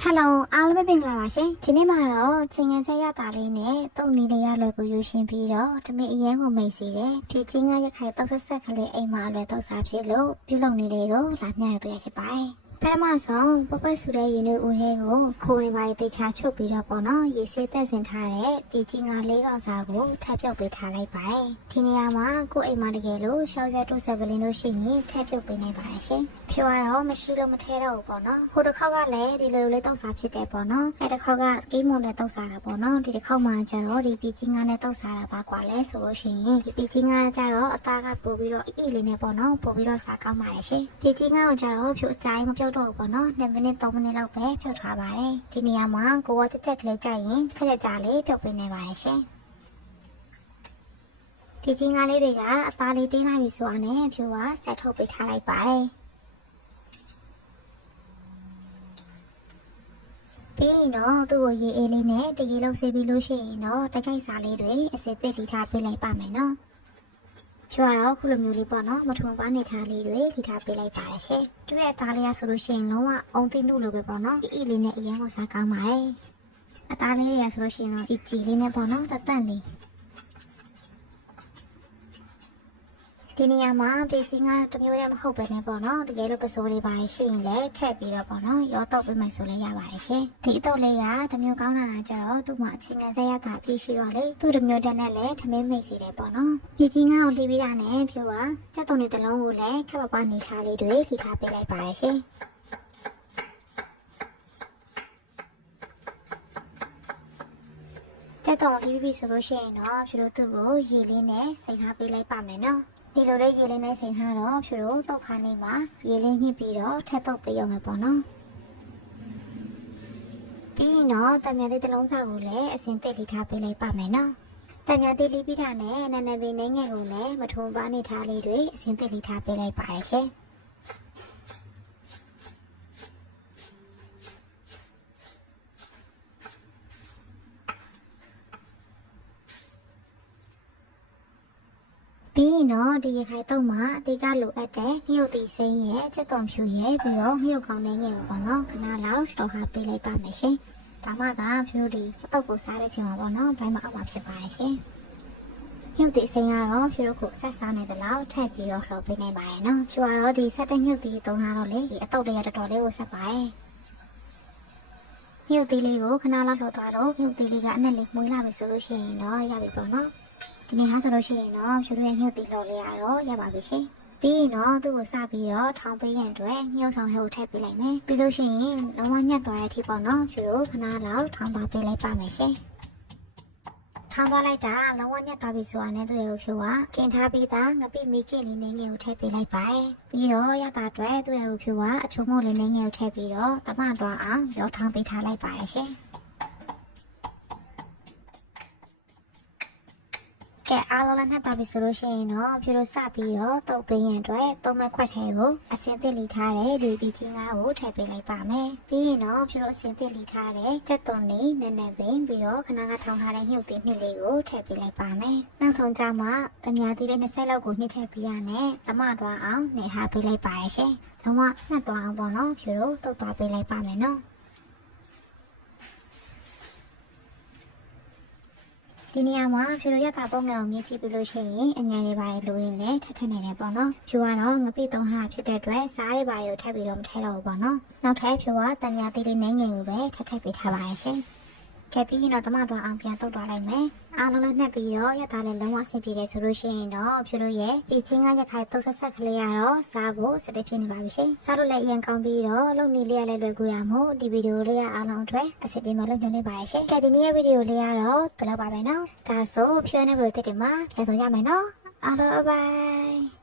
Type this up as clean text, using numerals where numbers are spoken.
Hello, I'll be being Lavashe. Cinemaro, Ching Sayataline, don't need a local using Piro to make a young may see it. Teaching a cat of secondly a mile low, below Nidego, like never be by. Panama song, Papa Suda, you know, Unego, calling by the chacho Piropono, you say that's entirely, teaching our legal sago, type of Vitale by. Tiniama, go a Madigelo, show you to Savalino Shini, type of Bene by. Pure Machilo Matero Bono, who the cover lay the little subject bono, at the cover game on the Tosara Bono, did the Koma Jaro, the beating on the Tosara Baquale, so she, beating on Jaro, Ataga Pobiro, Iline Bono, Pobiro Saka Maishe, beating on Jaro, pure time of your dog Bono, the minute dominant pay, pure Travare, Tiniama, go to check later in, Kalajali, pure Benevaishe. Teaching a Libiga, a Palitina is one, if you are set up with high by. No, do ye eline, the yellow sebilushi, no, the guy salary, a set the litapi like Pameno. Pure Kulumulipono, but one Itali, litapi like Parashe. To a Talia solution, no, only Nulubono, the eline young Osaka Mai. A Talia solution, the Chiline Bono, the Tandy. Tiniama, beating out the Miriam Hope and Bono, the yellow pasori by Shin, let Chappy Bono, your top with my Soleya by She. Tito Leia, the Mugana Jaro, too much in a Zayaka Pishirole, to the Mudanelle, to make Macy Bono. Beating out Libiane, pure, just only the long leg, Cabani Charlie do it, he happy like by She. Just only be solution, or should to go, Yeline, say happy like Pameno. ဒီလိုလေးရေလေးနဲ့စိန်ထားတော့ဖြူတို့တောက်ခါနေမှာရေလေးညှစ်ပြီးတော့ထက်တော့ပေးရမယ်ပေါ့နော်ပြီးရင်တော့တံမြသေးတစ်လုံးစာကိုလည်းအစင်သိလိထားပေးလိုက်ပါမယ်နော်တံမြသေးလေးပြီးတာနဲ့နည်းနည်းလေးငယ်ကိုလည်းမထုံပါနေထားလေးတွေအစင်သိလိထားပေးလိုက်ပါရရှင်ပြီးတော့ဒီရခိုင်တော့မှဒီကလိုအပ်တဲ့ညှို့တီစိမ်းရဲ့စက်တော်ဖြူရဲ့ပြီးတော့ညှို့ကောင်းတဲ့ငယ်ပေါ့နော်ခဏလောက်တော့ဟာပေးလိုက်ပါမယ်ရှင်ဒါမှသာဖြူဒီအတော့ကိုစားတဲ့ချိန်မှာပေါ့နော်ဘိုင်းမအောက်မှာဖြစ်ပါရဲ့ရှင်ညှို့တီစိမ်းကတော့ဖြူတို့ကိုဆက်စားနေတယ်လို့ထည့်ပြီးတော့လှော်ပေးနေပါရဲ့နော်ဖြူကတော့ဒီဆက်တဲ့ညှို့တီတုံးထားတော့လေဒီအတော့လေးရတော်တော်လေးကိုဆက်ပါရဲ့ညှို့တီလေးကိုခဏလောက်လှော်သွားတော့ညှို့တီလေးကအနက်လေးမွေးလာပြီဆိုလို့ရှိရင်တော့ရပြီပေါ့နော်ဒီနေ့ဟာဆိုလို့ရှိရင်တော့ဖြူရဲ့ညှို့တီလော်လေးရတော့ရပါပြီရှင်ပြီးရင်တော့သူ့ကိုစပြီးတော့ထောင်းပေးရန်အတွက်ညှို့ဆောင်ထဲကိုထည့်ပေးလိုက်မယ်ပြီးလို့ရှိရင်လုံးဝညက်သွားတဲ့အထိပေါ့နော်ဖြူကိုခဏလောက်ထောင်းပါပေးလိုက်ပါမယ်ရှင်ထောင်းသွားလိုက်တာလုံးဝညက်သွားပြီဆိုတာနဲ့သူ့ရဲ့ဖြူကกินထားပြီးသားငပိမီကင်လေးနဲ့ငယ်ကိုထည့်ပေးလိုက်ပါပြီးတော့ရတာအတွက်သူ့ရဲ့ဖြူကအချုံမို့လေးနဲ့ငယ်ကိုထည့်ပြီးတော့တမသွားအောင်ရောထောင်းပေးထားလိုက်ပါရရှင်ကဲအားလုံးလည်းနှစ်တာပြီဆိုလို့ရှိရင်တော့ဖြူလို့စပြီးတော့တုပ်ပေးရင်အတွက်သုံးမခွက်ထဲကိုအစင်သစ်လီထားတဲ့ဒီပီချင်းငါးကိုထည့်ပေးလိုက်ပါမယ်ပြီးရင်တော့ဖြူလို့အစင်သစ်လီထားတဲ့ကြက်သွန်လေးနည်းနည်းပင်ပြီးတော့ခဏကထောင်းထားတဲ့ညှုပ်သစ်နှစ်လေးကိုထည့်ပေးလိုက်ပါမယ်နောက်ဆုံးကြမှာတမယာသီးတဲ့20လောက်ကိုညှစ်ထည့်ပေးရနဲ့တမသွားအောင်နေထားပေးလိုက်ပါရရှင်တော့မှနှက်သွားအောင်ပေါ့နော်ဖြူလို့တုပ်သွားပေးလိုက်ပါမယ်နော်ဒီနေရာမှာဖြူရရတာပုံငယ်ကိုမြင်ကြည့်ပြီးလို့ရှိရင်အငယ်လေးပါလေလိုရင်းနဲ့ထပ်နေတယ်ပေါ့နော်ဖြူကတော့ငပိ3ဟာဖြစ်တဲ့အတွက်စားလေးပါကိုထပ်ပြီးတော့မထည့်တော့ဘူးပေါ့နော်နောက်ထပ်ဖြူကတန်မြာသေးလေးနဲ့ငယ်ကိုပဲထပ်ပေးထားပါရရှင်ကဲပြီးရင်တော့တမတော်အောင်ပြန်တုတ်သွားလိုက်မယ်အားလုံးလည်းနှက်ပြီးတော့ရတာလည်းလုံးဝဆင်ပြေတယ်ဆိုလို့ရှိရင်တော့ဖြူတို့ရဲ့ဒီချင်းကရခိုင်တုတ်ဆက်ကလေးကတော့စားဖို့စတဲ့ဖြစ်နေပါပြီရှင်စားလို့လည်းအရင်ကောင်းပြီးတော့လုံနေလေးရလည်းလွယ်ကူရမို့ဒီဗီဒီယိုလေးကအားလုံးအတွက်အစစ်တင်မလုပ်ကြနေပါရဲ့ရှင်ကဲဒီနေ့ရဲ့ဗီဒီယိုလေးကတော့ဒီလောက်ပါပဲနော်ဒါဆိုဖြူနေဖို့တက်တယ်မှာပြန်ဆောင်ရမယ်နော်အားလုံးဘိုင်